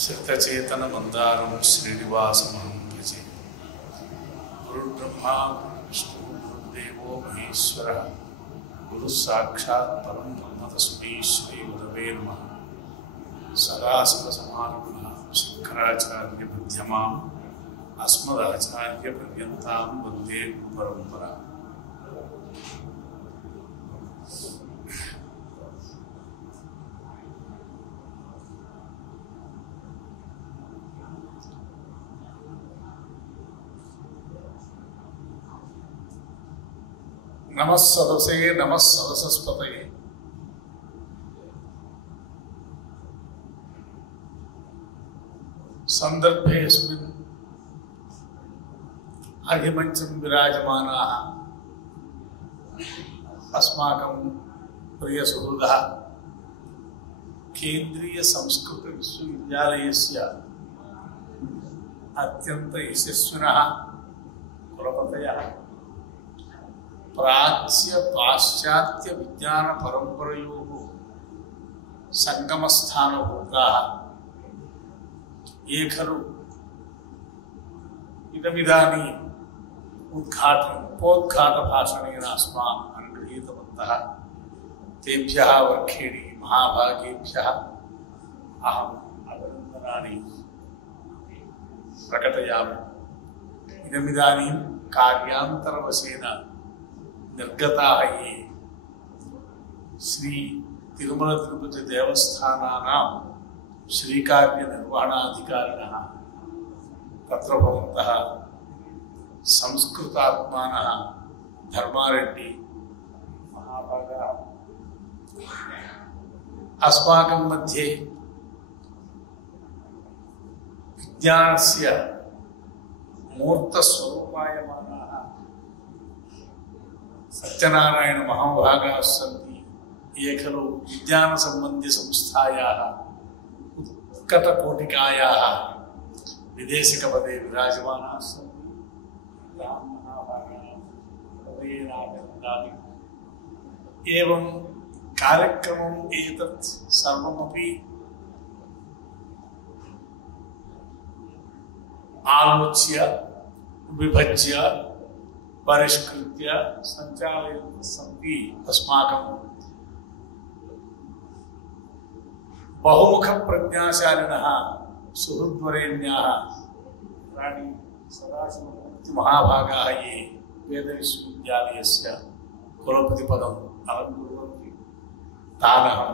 శతచేతన మందారం శ్రీనివాసమహం భజే. గురుర్బ్రహ్మా విష్ణు గురుదేవో మహేశ్వర గురు సాక్షాత్ పరం బ్రహ్మ తస్మై శ్రీ గురవే నమః. సదాశివ సమారంభ శంకరాచార్య మధ్యమాం అస్మదాచార్య పర్యంతాం వందే గురు పరంపరా. నమః సదసే నమః సదసస్పతయే. సందర్భేస్మిన్ అధిమంచం విరాజమానాః అస్మాకం ప్రియ సుహృదః కేంద్రీయ సంస్కృత విశ్వవిద్యాలయస్య అత్యంత యశస్వినః కులపతయః ప్రాచ్య పాశ్చాత్య విజ్ఞాన పరంపరయోః సంగమస్థానభూతాः ఏ ఖలు ఇదమిదానీం ఉపోద్ఘాత భాషణేన అస్మాన్ అనుగృహీతవంతః. తేభ్యః వర్ఖేణి మహాభాగేభ్యః అహం అభినందనాని ప్రకటయామి. ఇదమిదానీం కార్యాంతరవశేన నిర్గతాః ఏ శ్రీ తిరుమల తిరుపతి దేవస్థానానాం శ్రీకార్య నిర్వహణాధికారిణః తత్ర భవంతః సంస్కృతాత్మానः ధర్మారెడ్డి మహాభాగాः అస్మాకం మధ్యే విజ్ఞానస్య మూర్తస్వరూపాయమానాः సత్యనారాయణ మహాభాగాः సంతి. ఏ ఖలు విజ్ఞాన సంబంధి సంస్థాయాः उत्कटकोटिकायाः विदेशिकपदे विराजमानाः सन्ति. एवं कार्यक्रमम् एतत् सर्वमपि आलोच्य विभज्य परिष्कृत्य सञ्चालयन्तः सन्ति. अस्माकं बहुमुख प्रज्ञाशालिनः सुहृद्वरेण्याः राणी सदाशिवमूर्ति महाभागाः ये वेदविश्वविद्यालयस्य कुलपतिपदम् अलङ्कुर्वन्ति तानहं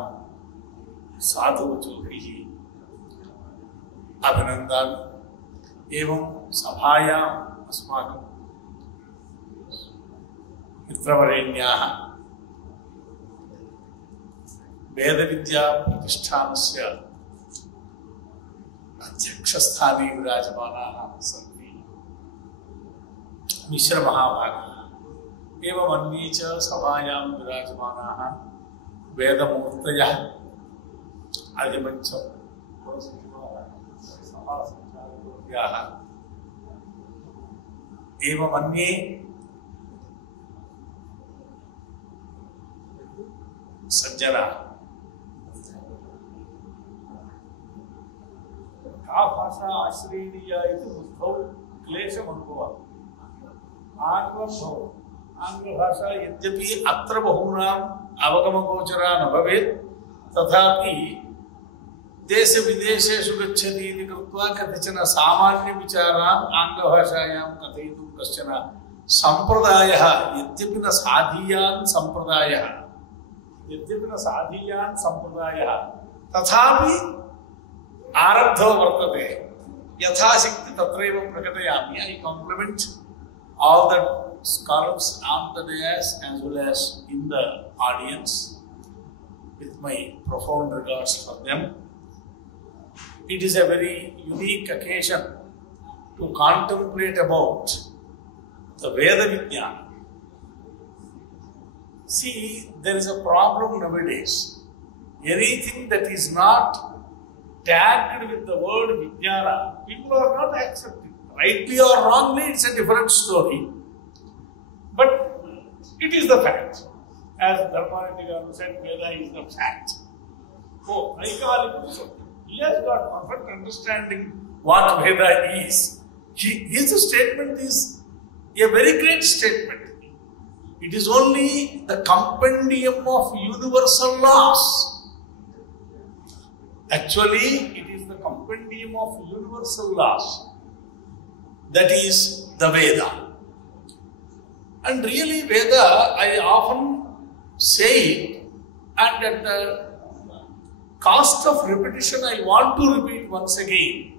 साधुवचोभिः अभिनन्दामि. एवं सभायाम् अस्माकं मित्रवरेण्याः वेद विद्या प्रतिष्ठानस्य अध्यक्षस्थाने विराजमानाः सन्ति मिश्रमहाभागाः. एवं अन्ये च सभायां विराजमानाः वेदमूर्तयः अधिमञ्चं सभासञ्चालकाः. एवं अन्ये सज्जनाः. का भाषा आश्रयणीया इति मुष्टौ क्लेशम् अनुभवामि. आङ्ग्लं भवति. आङ्ग्लभाषा यद्यपि अत्र बहूनाम् अवगमगोचरा न भवेत् तथापि देशविदेशेषु गच्छति इति कृत्वा कतिचन सामान्यविचारान् आङ्ग्लभाषायां कथयितुं कश्चन सम्प्रदायः यद्यपि न साधीयान् सम्प्रदायः तथापि आरब्धो वर्तते. यथाशक्ति तत्रैव प्रकटयामि. I compliment all the scholars on the dais as well as in the audience with my profound regards for them. It is a very unique occasion to contemplate about the Veda Vijnana. See, there is a problem nowadays. Anything that is not tagged with the word Vijnana, people are not accepting. Rightly or wrongly, it's a different story. But it is the fact. As Dharmareddy said, Veda is the fact. Oh, He has got perfect understanding what Veda is. His statement is a very great statement. It is only the compendium of universal laws. Actually, it is the compendium of universal laws. That is the Veda. And really, Veda, I often say it, and at the cost of repetition, I want to repeat once again.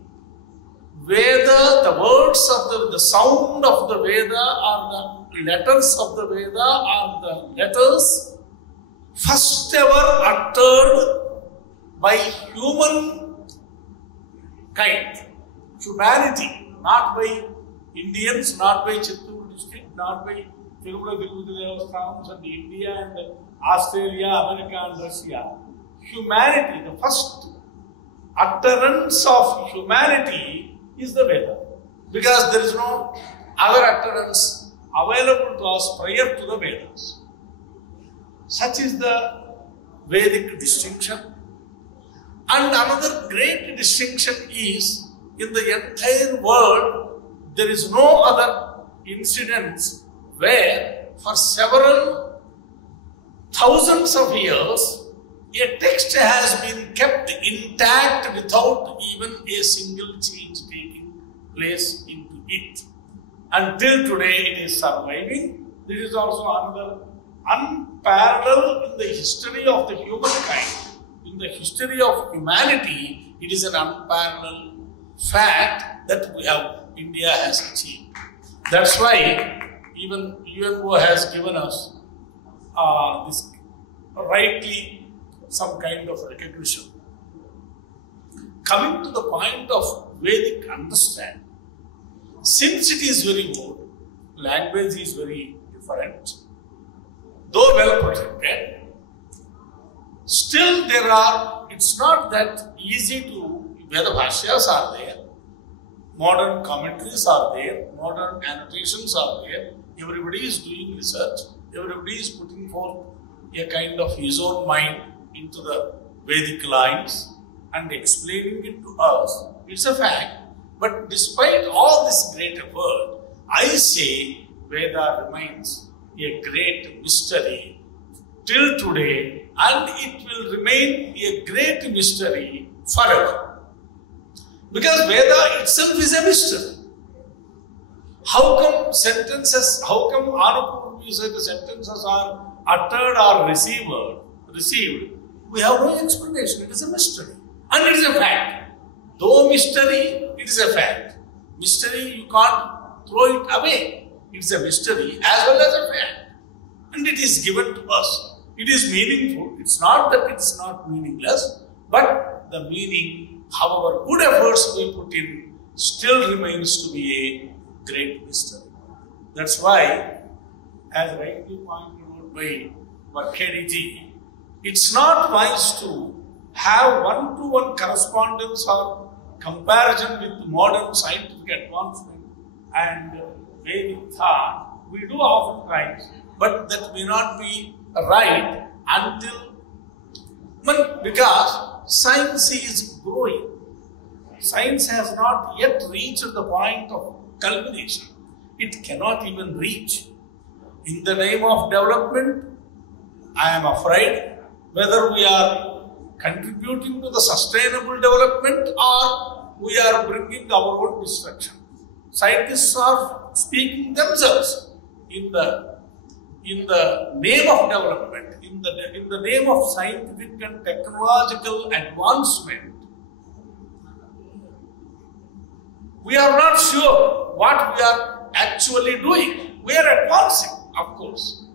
Veda, the words of the sound of the Veda or the letters of the Veda are the letters first ever uttered by human kind, humanity, not by Indians, not by Chittoor district, not by Tirumala Tirupati Devasthanams and India and Australia, America and Russia. Humanity, the first utterance of humanity is the Veda, because there is no other utterance available to us prior to the Vedas. Such is the Vedic distinction. And another great distinction is, in the entire world, there is no other incidents where for several thousands of years a text has been kept intact without even a single change taking place into it. Until today it is surviving. This is also another unparalleled in the history of the humankind. In the history of humanity, it is an unparalleled fact that India has achieved. That's why even UNO has given us this rightly some kind of recognition. Coming to the point of Vedic understanding, since it is very old, language is very different, though well protected, still it's not that easy to, Veda Bhashyas are there, modern commentaries are there, modern annotations are there, everybody is doing research, everybody is putting forth a kind of his own mind into the Vedic lines and explaining it to us. It's a fact. But despite all this great effort, I say Veda remains a great mystery till today, and it will remain a great mystery forever. Because Veda itself is a mystery. How come Anupurvi said the sentences are uttered or received? We have no explanation. It is a mystery. And it is a fact. Though mystery, it is a fact. Mystery, you can't throw it away. It's a mystery as well as a fact. And it is given to us. It is meaningful. It's not that it's not meaningless, but the meaning, however good efforts we put in, still remains to be a great mystery. That's why, as rightly pointed out by Varkhedi ji, it's not wise to have one-to-one correspondence or comparison with modern scientific advancement and Vedic thought. We do oftentimes, but that may not be right because science is growing. Science has not yet reached the point of culmination. It cannot even reach. In the name of development, I am afraid whether we are contributing to the sustainable development or we are bringing our own destruction. Scientists are speaking themselves in the name of development, in the name of scientific and technological advancement. We are not sure what we are actually doing. We are advancing, of course.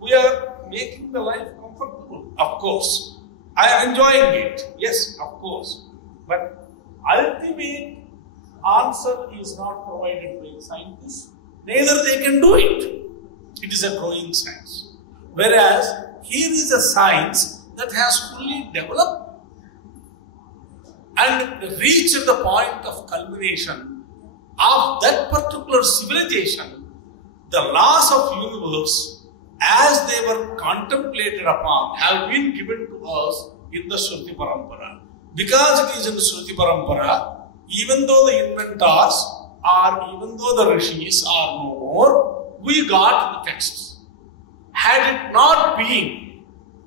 We are making the life comfortable, of course. I am enjoying it, yes, of course. But ultimate answer is not provided by scientists. Neither they can do it. It is a growing science. Whereas here is a science that has fully developed and reached the point of culmination of that particular civilization. The laws of universe, as they were contemplated upon, have been given to us in the Shruti Parampara. because it is in Shruti Parampara, even though the inventors or even though the rishis are no more, we got the texts. Had it not been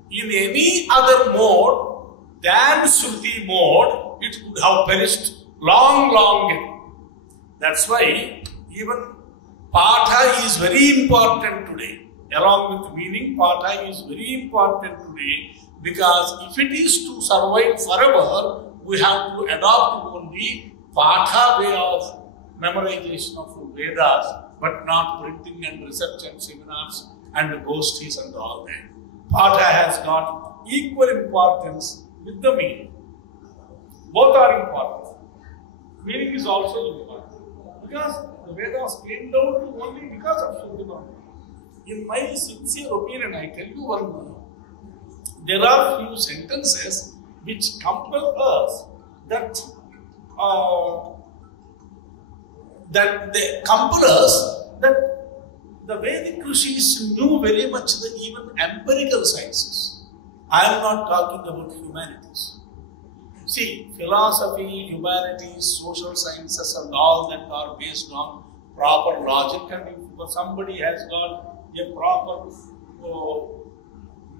in any other mode than Shruti mode, it would have perished long ago. That's why even Patha is very important today. Along with meaning, Patha is very important today, because if it is to survive forever, we have to adopt only Patha way of memorization of Vedas, but not printing and research and seminars and gostis and all that. Patha has got equal importance with the meaning. Both are important. Meaning is also important, because the Vedas came down to only because of Shruti. In my sincere opinion, I tell you one more. There are few sentences which compel us that the Vedic rishis knew very much the even empirical sciences. I am not talking about humanities. See, philosophy, humanities, social sciences and all that are based on proper logic, and if somebody has got a proper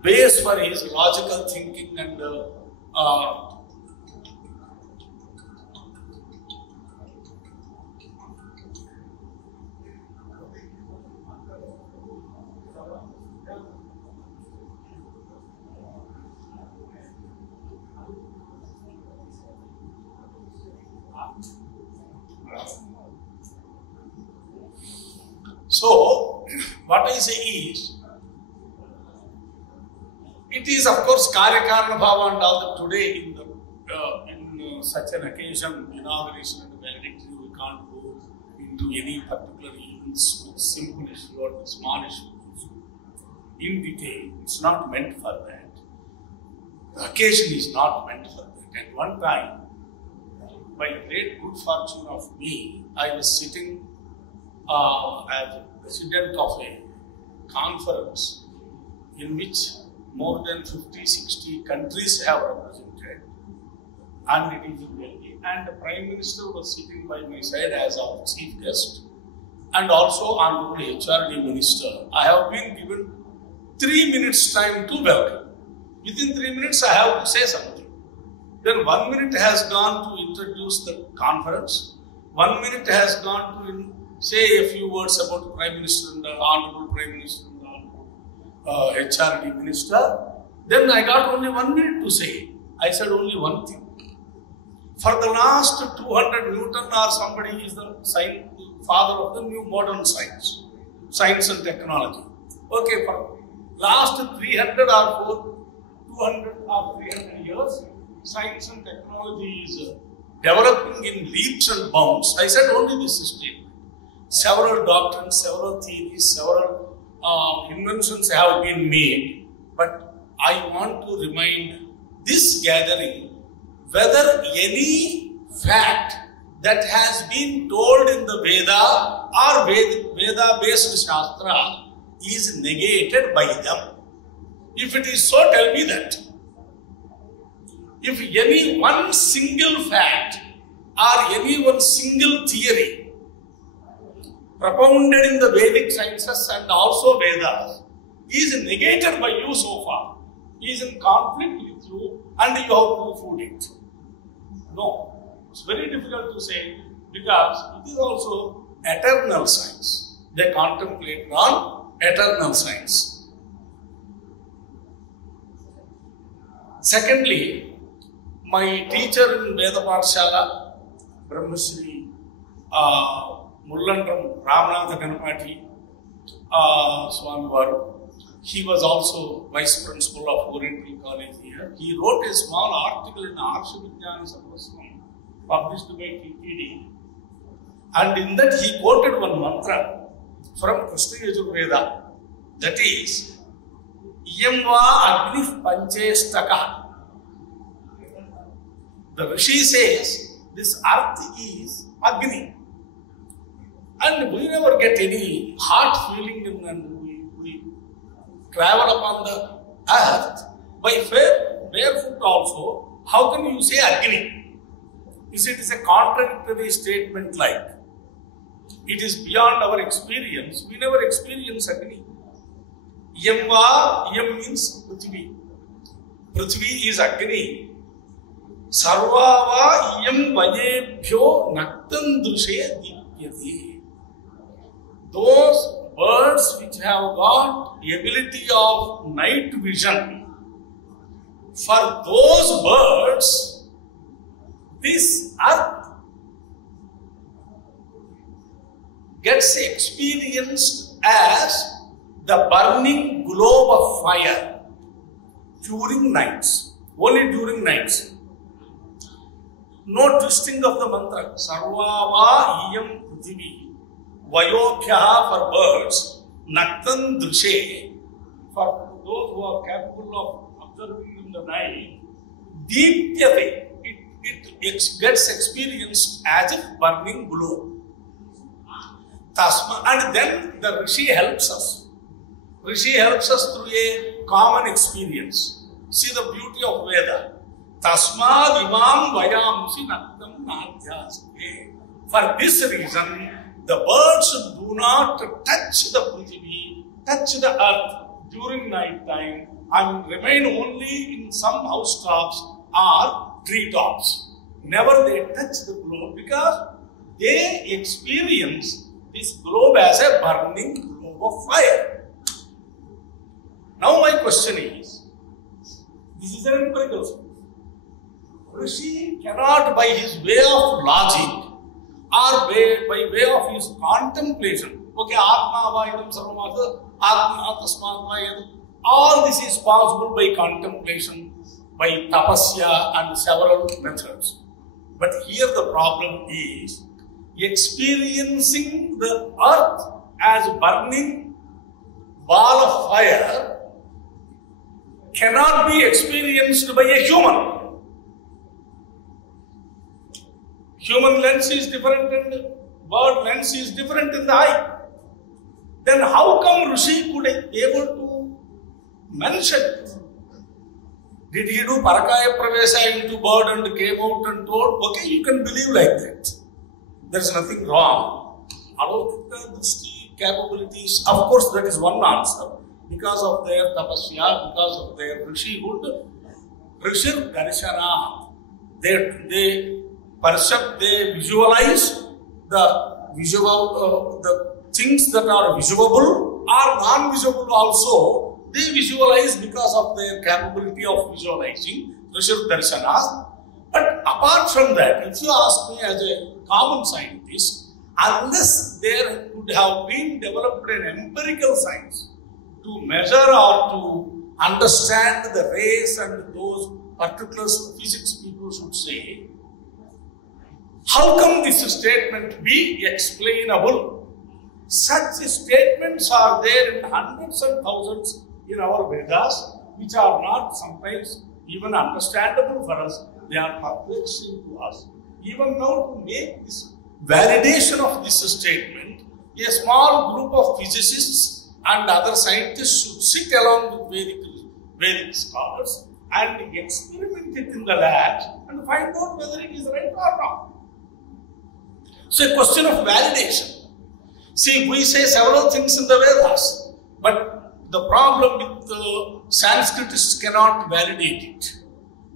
base for his logical thinking and so, what I say is, it is of course Karyakarana Bhava and all that today in such an occasion, inauguration and valedictory, we can't go into any particular events with simple issue or small issues in detail. It's not meant for that. The occasion is not meant for that. At one time, by great good fortune of me, I was sitting as president of a conference in which more than 50-60 countries have represented, and it is in Delhi. And the Prime Minister was sitting by my side as our chief guest, and also Honorable HRD Minister. I have been given 3 minutes time to welcome. Within 3 minutes, I have to say something. Then 1 minute has gone to introduce the conference. 1 minute has gone to say a few words about the Prime Minister and the Honorable Prime Minister and the Honorable HRD Minister. Then I got only 1 minute to say. I said only one thing. For the last 200, Newton or somebody is the father of the new modern science and technology. Okay, for last 300 or 200 or 300 years, science and technology is developing in leaps and bounds. I said only this statement. Several doctrines, several theories, several inventions have been made, but I want to remind this gathering whether any fact that has been told in the Veda or Veda-based Shastra is negated by them. If it is so, tell me that. If any one single fact or any one single theory propounded in the Vedic sciences and also Vedas is negated by you so far, is in conflict with you, and you have proved it. No, it's very difficult to say, because it is also eternal science. They contemplate on eternal science. Secondly, my teacher in Veda Pathshala, Brahmashri Mullandram Ramanatha Ganapati Swami Varu, he was also vice principal of Oriental College here. He wrote a small article in Arsha Vijnana Sarvasvam, published by TPD, and in that he quoted one mantra from Krishna Yajurveda, that is, Yamva Agnif Panchestaka. The Rishi says, this earth is Agni. And we never get any heart feeling, and we travel upon the earth by barefoot also, how can you say Agni? You see, it is a contradictory statement like, it is beyond our experience. We never experience Agni. Yamva, Yam means Prithvi. Prithvi is Agni. Sarvava Yam Vayebhyo Naktan Drushe Dipyati. Those birds which have got the ability of night vision, for those birds, this earth gets experienced as the burning globe of fire during nights, only during nights. No twisting of the mantra. Sarvava iyam prithvi vayobhyaha for birds, naktan drishe for those who are capable of observing in the night, deepyate. It gets experienced as a burning globe. Tasma, and then the Rishi helps us. Rishi helps us through a common experience. See the beauty of Veda. Tasma divam vayamsi naktam nadhyasate. For this reason, the birds do not touch the Prithvi, touch the earth during night time, and remain only in some housetops or treetops. Never they touch the globe because they experience this globe as a burning globe of fire. Now my question is, this is an empirical fact. Rishi cannot by his way of logic or by way of his contemplation, okay, Atma Vaidam Sarvamata, Atma Tasmat Vaidam, all this is possible by contemplation, by tapasya and several methods. But here the problem is experiencing the earth as burning ball of fire cannot be experienced by a human. Human lens is different and bird lens is different in the eye. Then how come Rishi could be able to mention? Did he do Parakaya Pravesa into bird and came out and told? Okay, you can believe like that. There is nothing wrong. Alaukika Drishti capabilities, of course, that is one answer. Because of their tapasya, because of their Rishihood, Rishir Darshana, they perceive, they visualize the visual, the things that are visible or non-visible also. They visualize because of their capability of visualizing, Rishir Darshanas. But apart from that, if you ask me as a common scientist, unless there could have been developed an empirical science to measure or to understand the rays and those particular physics people should say, how come this statement be explainable? Such statements are there in hundreds and thousands in our Vedas, which are not sometimes even understandable for us. They are perplexing to us. Even now, to make this validation of this statement, a small group of physicists and other scientists should sit along with Vedic scholars and experiment it in the labs and find out whether it is right or not. So, a question of validation. See, we say several things in the Vedas, but the problem with Sanskritists cannot validate it.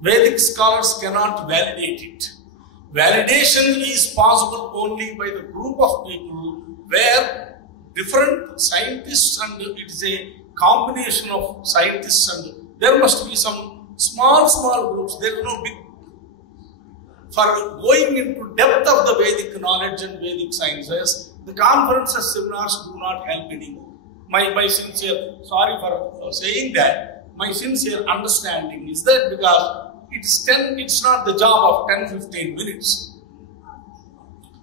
Vedic scholars cannot validate it. Validation is possible only by the group of people where different scientists, and it is a combination of scientists, and there must be some small groups. There is no big. For going into depth of the Vedic knowledge and Vedic sciences, the conferences, seminars do not help anymore. My sincere, sorry for saying that, my sincere understanding is that because it's not the job of 10-15 minutes.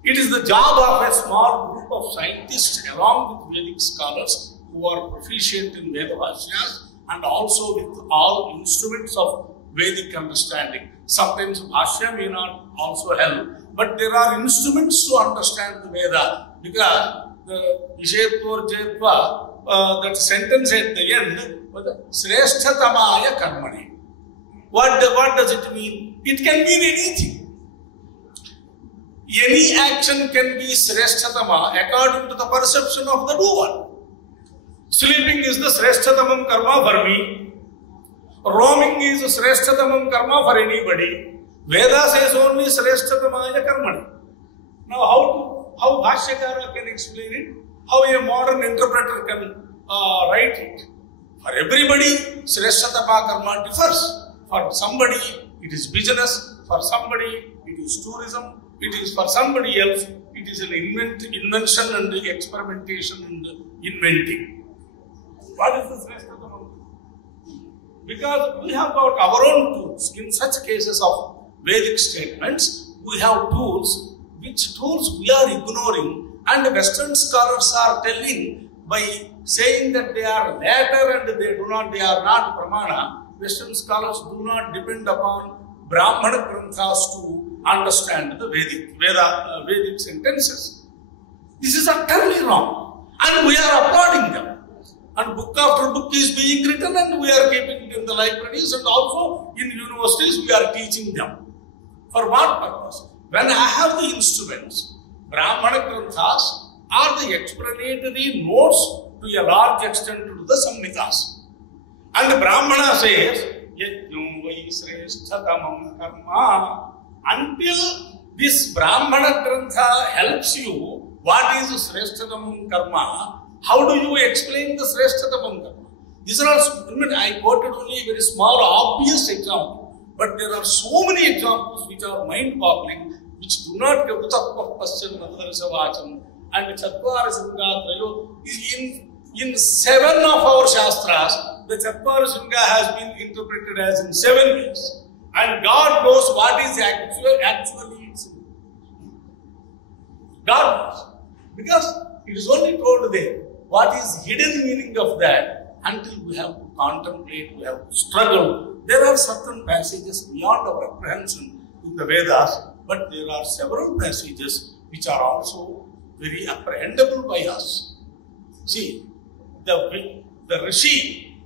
It is the job of a small group of scientists along with Vedic scholars who are proficient in Veda Bhashyas and also with all instruments of Vedic understanding. Sometimes Bhashya may not also help, but there are instruments to understand the Veda, because the Vishepur Jetva, that sentence at the end, Sreshtatamaya Karmani. What does it mean? It can mean anything. Any action can be Sreshtatama according to the perception of the doer. Sleeping is the Sreshtatamam karma for me. Roaming is Sreshtatamam karma for anybody. Veda says only Sreshtatamaya karmani. Now how Bhashyakara can explain it? How a modern interpreter can write it? For everybody, Sreshtatama karma differs. For somebody, it is business. For somebody, it is tourism. It is for somebody else, it is an invention and experimentation and inventing. What is the Sreshtatama? Because we have got our own tools. In such cases of Vedic statements, we have tools, which tools we are ignoring, and Western scholars are telling by saying that they are later and they are not pramana. Western scholars do not depend upon Brahmana granthas to understand the Vedic sentences. This is utterly wrong, and we are applauding them. And book after book is being written, and we are keeping it in the libraries, and also in universities we are teaching them. For what purpose? When I have the instruments, Brahmana granthas are the explanatory notes to a large extent to the Samhitas. And Brahmana says, Yajnam vai sreshtatamam karma. Until this Brahmana grantha helps you, what is Sreshtatamam karma? How do you explain the Sreshtatamam karma? These are all, I quoted only a very small, obvious example, but there are so many examples which are mind-boggling, which do not give Tattva Paschan Madharsavacham and Chattvar Sringa. In 7 of our Shastras, the Chattvar Sringa has been interpreted as in 7 ways. And God knows what is actually its meaning. God knows. Because it is only told there. What is hidden meaning of that? Until we have to contemplate, we have to struggle. There are certain passages beyond our apprehension in the Vedas, but there are several passages which are also very apprehendable by us. See, the Rishi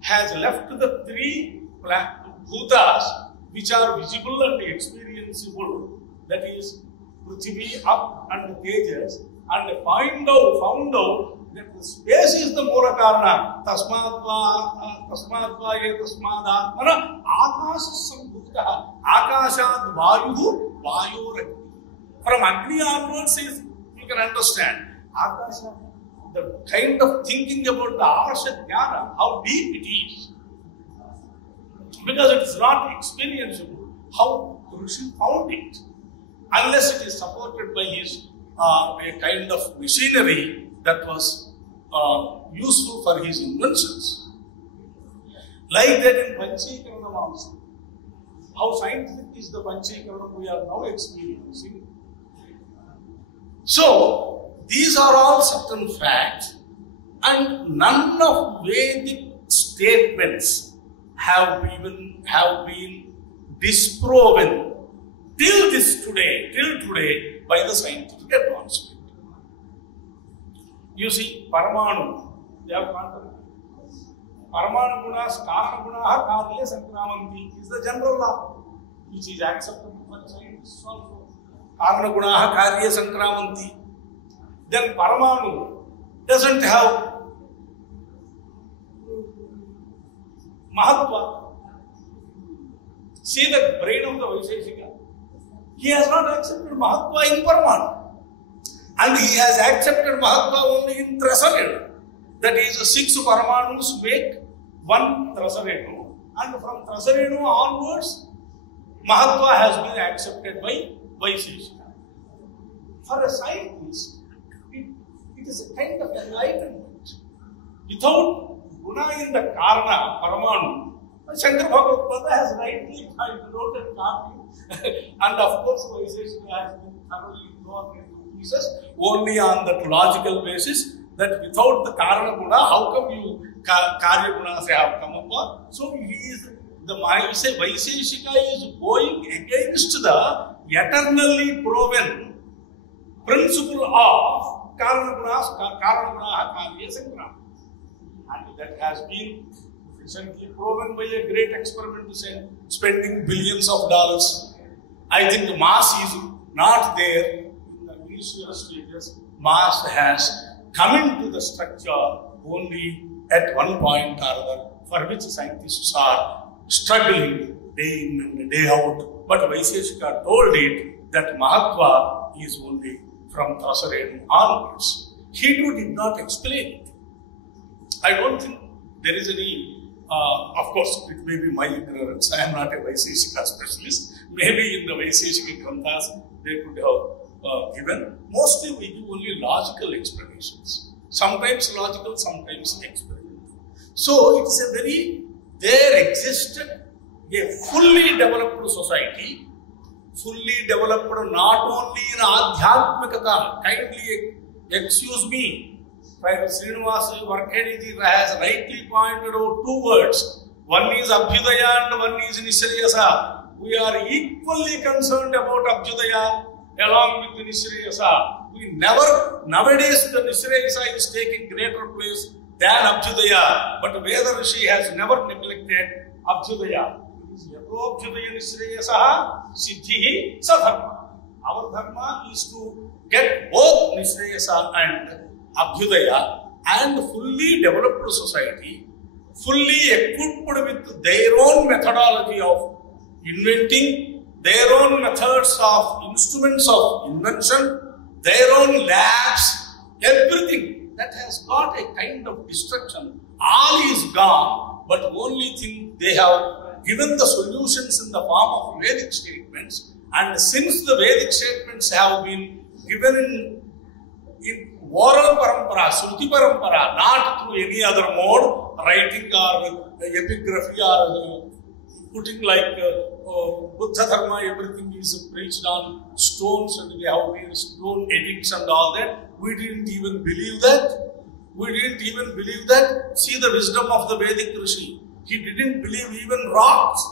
has left the 3 bhutas which are visible and experienceable, that is Prithvi, up and Tejas, and found out that the space is the Mula Karana. Tasmadva ye tasmadatmana akasa sambhukta akashad vayuhu vayur. From Agni onwards, you can understand Akasha, the kind of thinking about the Arsha Jnana, how deep it is. Because it is not experienceable, how Rishi found it, unless it is supported by his a kind of machinery that was useful for his inventions. Like that in Panchikaranam also. How scientific is the Panchikaranam we are now experiencing? So, these are all certain facts, and none of Vedic statements have been disproven till today by the scientific advancement. You see, Paramanu, they have contemplated. Paramanu gunas, Karana gunaha, Karya Sankramanti is the general law, which is acceptable for scientists also. Karana gunaha, Karya Sankramanti. Then Paramanu doesn't have Mahatva. See the brain of the Vaisheshika. He has not accepted Mahatva in Paramanu. And he has accepted Mahatva only in Trasarenu. That is, 6 Paramanus make 1 Trasarenu. And from Trasarenu onwards, Mahatva has been accepted by Vaisheshika. For a scientist, it is a kind of enlightenment. Without Guna in the Karna, Paramanu, Shankar Bhagavad has rightly noted Karna. And of course, Vaisheshika has been thoroughly involved in pieces only on that logical basis that without the Karana Guna, how come you Karya Gunas have come upon? So he is Vaisheshika is going against the eternally proven principle of Karana Gunas, Karya Sankrama. And that has been recently proven by a great experiment spending billions of dollars. I think mass is not there in the initial stages. Mass has come into the structure only at one point or other, for which scientists are struggling day in and day out. But Vaisheshika told it that Mahatva is only from Trasaredu onwards. He too did not explain it. I don't think there is any, of course, it may be my ignorance. I am not a Vaisheshika specialist. Maybe in the Vaisheshika Granthas they could have given. Mostly we give only logical explanations. Sometimes logical, sometimes experimental. So it's a very, there existed a fully developed society, fully developed not only in Adhyatmikata. Kindly excuse me, Srinivas Varkhediji has rightly pointed out two words. One is Abhyudaya and one is Nishreyasa. We are equally concerned about Abhyudaya along with the Nishreyasa. We never, nowadays the Nishreyasa is taking greater place than Abhyudaya. But Veda Rishi has never neglected Abhyudaya. Abhyudaya Nishreyasa Siddhihi Sadharma. Our dharma is to get both Nishreyasa and Abhyudaya, and fully developed society, fully equipped with their own methodology of inventing, their own methods of instruments of invention, their own labs, everything that has got a kind of destruction. All is gone, but only thing they have given the solutions in the form of Vedic statements. And since the Vedic statements have been given in oral parampara, Shruti parampara, not through any other mode, writing or epigraphy or putting like Buddha Dharma, everything is preached on stones and we have been stone edicts and all that. We didn't even believe that. We didn't even believe that. See the wisdom of the Vedic Rishi. He didn't believe even rocks.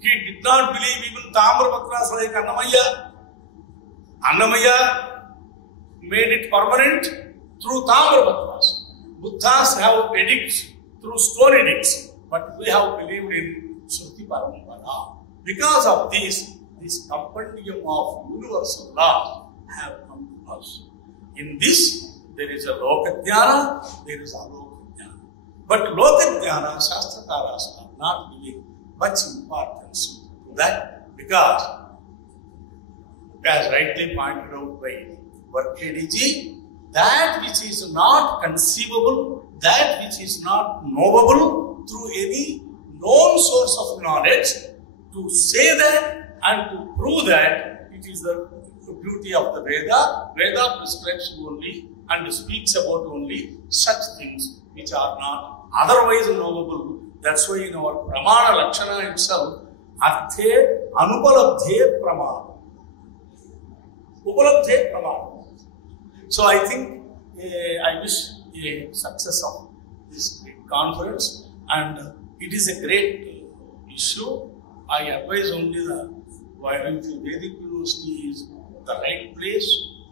He did not believe even Tamrapatras like Annamaya. Annamaya made it permanent through Tamrapatras. Buddhas have edicts through stone edicts, but we have believed in Shruti Parampara. Because of this compendium of universal law have come to us. In this, there is a Lokajnana, there is a Alokajnana. But Lokajnana, Shastrakaras are not giving much importance to that, because, as rightly pointed out by Varkhediji, that which is not conceivable, that which is not knowable through any known source of knowledge, to say that and to prove that, it is the beauty of the Veda. Veda prescribes only and speaks about only such things which are not otherwise knowable. That's why in our Pramana Lakshana itself, Arthe Anupalabdhe Pramana. Upalabdhe Pramana. So I think I wish a success of this conference, and it is a great issue. I advise only the Vedic University is the right place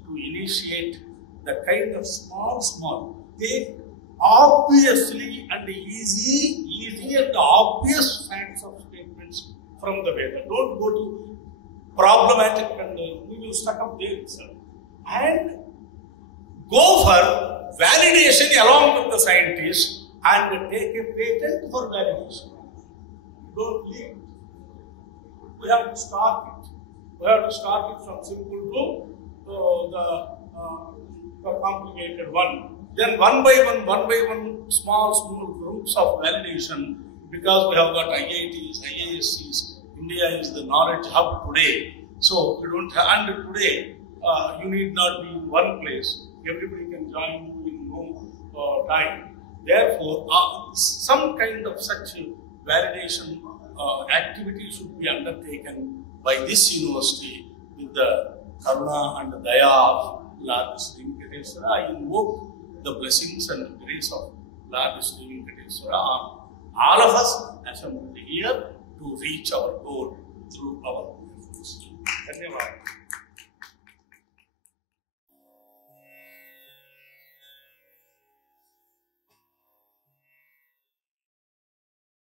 to initiate the kind of small, take obviously and easy and obvious facts of statements from the Veda. Don't go to problematic and we will stuck up there itself. And go for validation along with the scientists and take a patent for validation. Don't leave it. We have to start it. We have to start it from simple to the complicated one. Then one by one, small groups of validation, because we have got IITs, IISCs. India is the knowledge hub today. So we don't have, and today you need not be in one place. Everybody can join you in no time. Therefore, some kind of such validation activity should be undertaken by this university with the karuna and the daya of Lord Sri Venkateswara. I invoke the blessings and grace of Lord Sri Venkateswara on all of us assembled here to reach our goal through our efforts. Dhanyavad.